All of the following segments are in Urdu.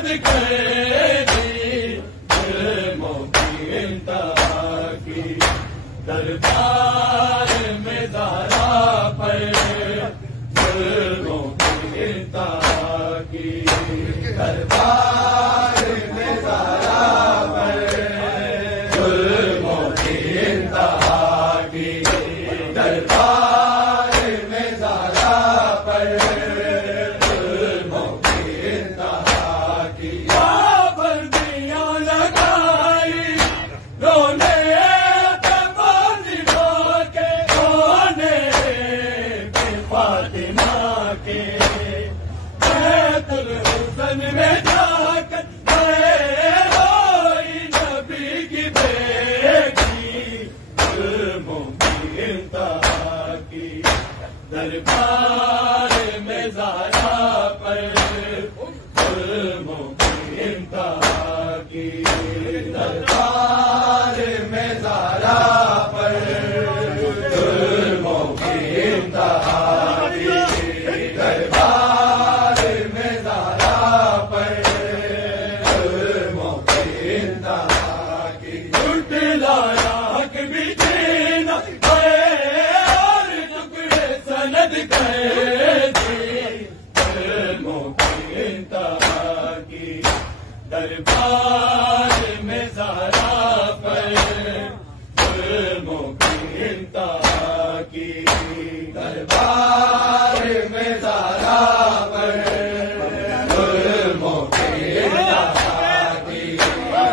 سند قیدی ظلموں کی انتہا کی دربار میں زہرا پر ظلموں کی انتہا کی دربار میں زہرا پر ظلموں کی انتہا کی دربار میں زہرا پر ظلموں کی انتہا کی پابندیاں لگائی رونے میں جا کر روئی نبی کی بیٹی ظلموں کی انتہا کی دربار میں زہرا پر ظلموں کی انتہا کی دربار میں زہرا پر ظلموں کی انتہا کی دربار میں زہرا پر ظلموں کی انتہا کی جھٹلایا حق بھی جینا اور ٹکڑے سند قیدی ظلموں کی انتہا کی دربار میں زہرا پر ظلموں کی انتہا کی دربار میں زہرا پر ظلموں کی انتہا کی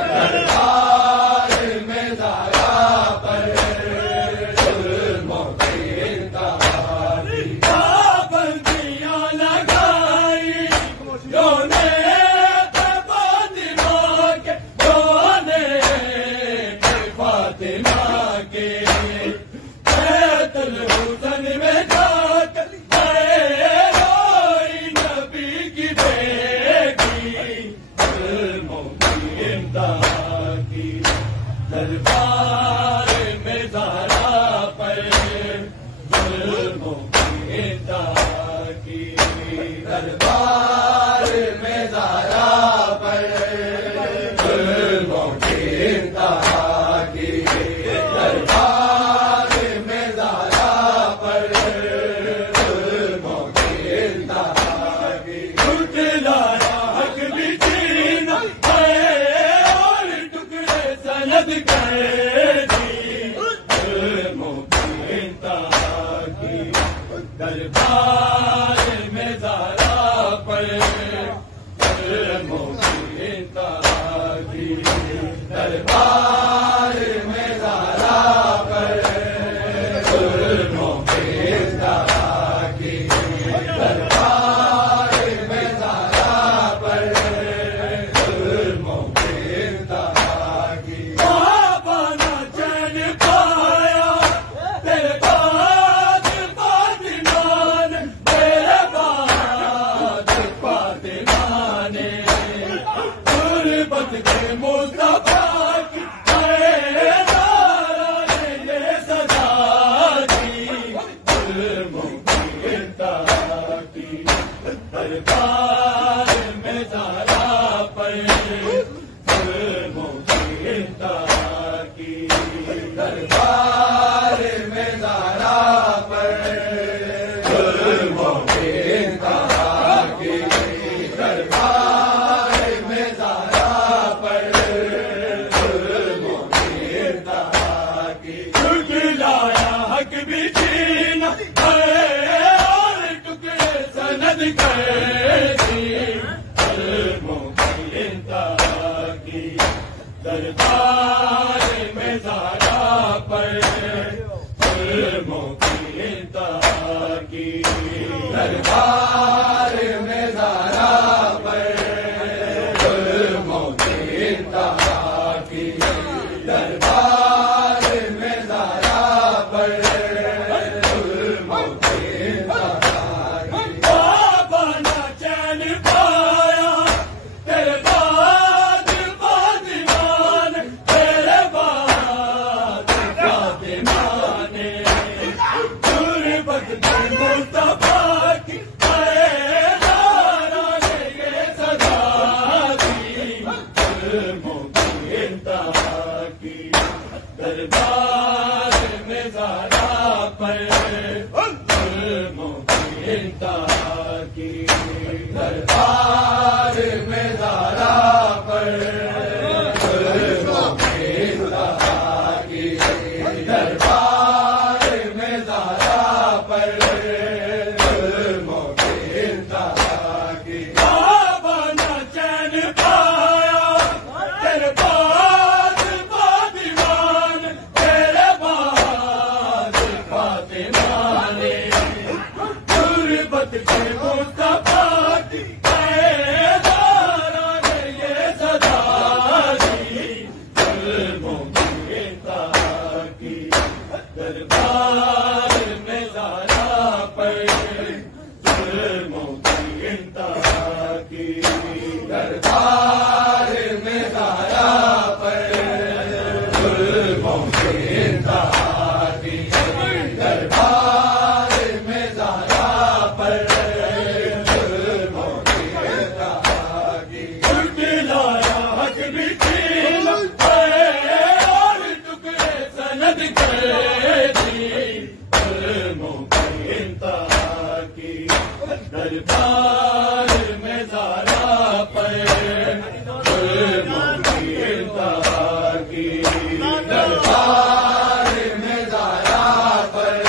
دربار میں زہرا پر ظلموں کی انتہا کی پابندیاں لگائی رونے فاطمہ کے رونے فاطمہ کے بیت الحسن میں جا کر روئی نبی کی بیٹی ظلموں کی انتہا کی دربار میں زہرا پر ظلموں کی انتہا کی دربار میں زہرا پر ظلموں کی انتہا کی دربار میں زہرا پر ظلموں کی انتہا کی جھٹلایا حق بھی جینا اور ٹکڑے سند قیدی ظلموں کی انتہا کی دربار میں زہرا پر ظلموں کی انتہا کی دربار میں زہرا پر ظلموں کی انتہا کی دربار میں زہرا پر ظلموں کی انتہا کی بابا نہ چین پایا تیرے بعد فاطمہ نے تیرے بعد فاطمہ نے غربت کے مصطفیٰ کی زہرا نے یہ سزا دی ظلموں کی انتہا کی دربار میں زہرا پر ظلموں کی انتہا کی دربار میں زہرا پر ظلموں کی انتہا کی دربار میں زہرا پر ظلموں کی انتہا کی جھٹلایا حق بھی جینا اور ٹکڑے سند قیدی ظلموں کی انتہا کی دربار میں زہرا پر ظلموں کی انتہا کی دربار میں زہرا پر ظلموں کی انتہا کی دربار میں زہرا پر ظلموں کی انتہا کی بابا نہ چین پایا تیرے بعد فاطمہ نے دربار میں زہرا پر ظلموں کی انتہا کی دربار میں زہرا پر ظلموں کی انتہا کی دلایا حق بھی چھین اور ٹکڑے سند کرے تھی ظلموں کی انتہا کی دربار میں زہرا پر ظلموں کی انتہا کی دربار میں زہرا پر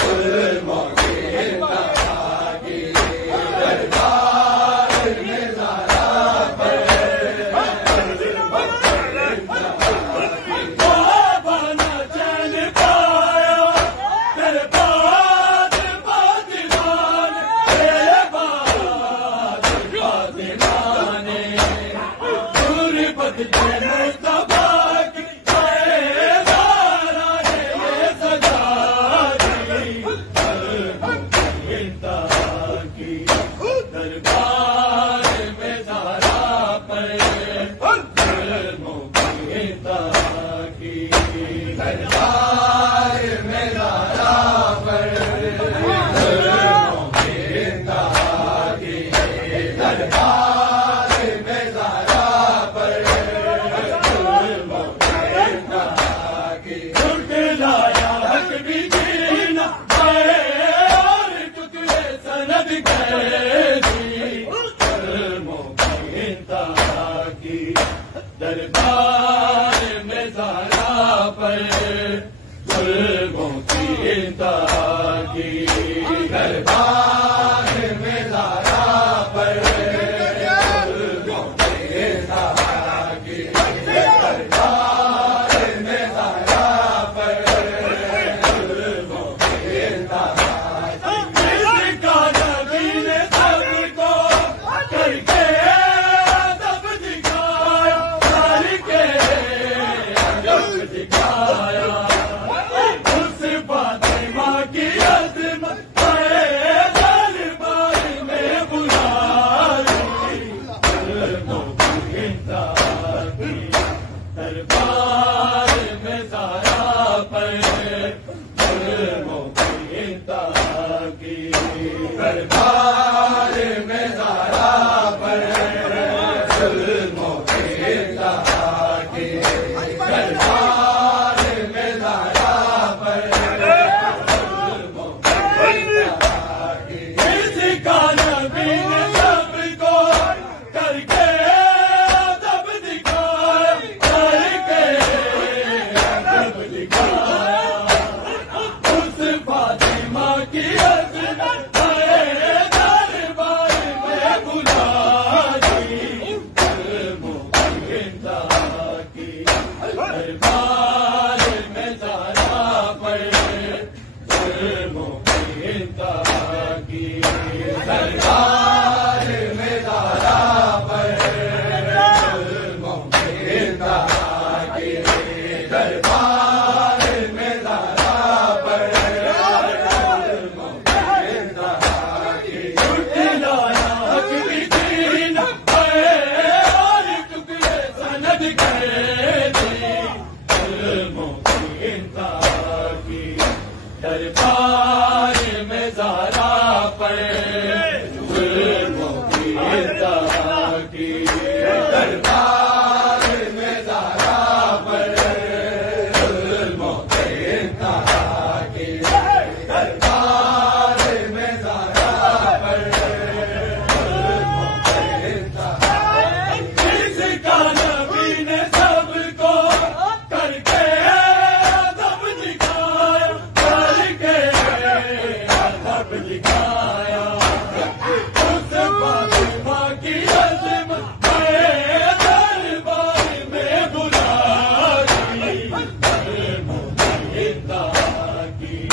ظلموں کی انتہا کی دربار میں زہرا پر بابا نہ چین پایا تیرے بعد بادمان تیرے بعد بادمان پوری بدلے مصطفیٰ کی دارا ہے یہ سزا دی ظلموں کی انتہا کی دربار میں زہرا پر ظلموں کی انتہا کی دربار میں زہرا پر ظلموں کی انتہا کی دربار میں زہرا پر ظلموں کی انتہا کی لایا حق بھی جینا اور ٹکڑے سند گئے تھی ظلموں کی انتہا کی دربار میں زہرا پر ظلموں کی انتہا کی دربار میں زہرا پر ظلموں کی انتہا کی دربار میں زہرا پر ظلموں کی انتہا کی کس کا نبی نے سب کو کر کے ادب دکھایا کر کے ادب دکھایا اس فاطمہ کی عظمت دربار میں بلا لی ظلموں کی انتہا کی دربار میں زہرا پر ظلموں کی انتہا کی دربار میں زہرا پر ظلموں کی انتہا کی دربار میں زہرا پر ظلموں کی انتہا کی کسی کا نبی نے سب کو کر کے ادب دکھایا کر کے ادب دکھایا اس فاطمہ کی عظمت دربار میں بلا دی ظلموں کی انتہا کی دربار میں زہرا پر ظلموں کی انتہا کی دربار میں زہرا پر ظلموں کی انتہا کی دربار میں زہرا پر ظلموں کی انتہا کی لایا حق بھی جینا اور ٹکڑے سند گئے تھی ظلموں کی انتہا کی دربار میں زہرا پر ظلموں کی انتہا کی دربار میں زہرا پر ظلموں کی انتہا کی دربار میں زہرا پر ظلموں کی انتہا کس کا نبی نے سب کو کر کے ادب دکھایا کر کے ادب دکھایا اس فاطمہ کی عظمت دربار میں بلا دی ظلموں کی انتہا کی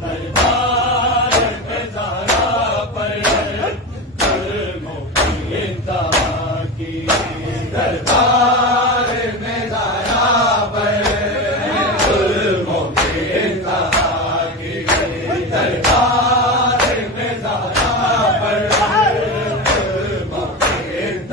دربار میں زہرا پر ظلموں کی انتہا کی دربار میں زہرا پر ظلموں کی انتہا کی دربار میں زہرا پر ظلموں کی انتہا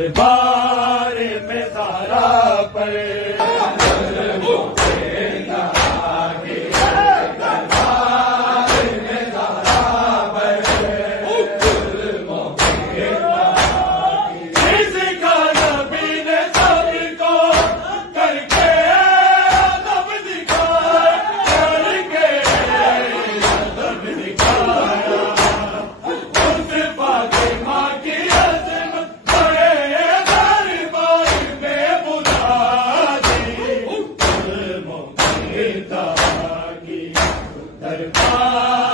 دربار آ